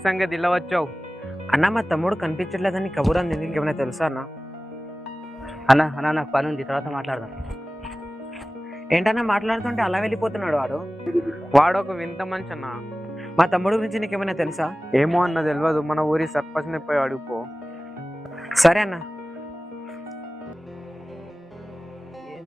ఏంటి సంగతి ఇలా వచ్చావు? అన్న మా తమ్ముడు కనిపించట్లేదని కబుర్ అంది, ఇంకేమైనా తెలుసా అన్న? అన్న అన్న నాకు పని ఉంది, తర్వాత మాట్లాడదాం. ఏంటన్నా మాట్లాడుతుంటే అలా వెళ్ళిపోతున్నాడు వాడు? వాడు ఒక వింత మనిషి అన్న. మా తమ్ముడు గురించి నీకేమైనా తెలుసా? ఏమో అన్న తెలియదు, మన ఊరి సర్పంచ్ని పోయి అడుగుపో. సరే అన్న.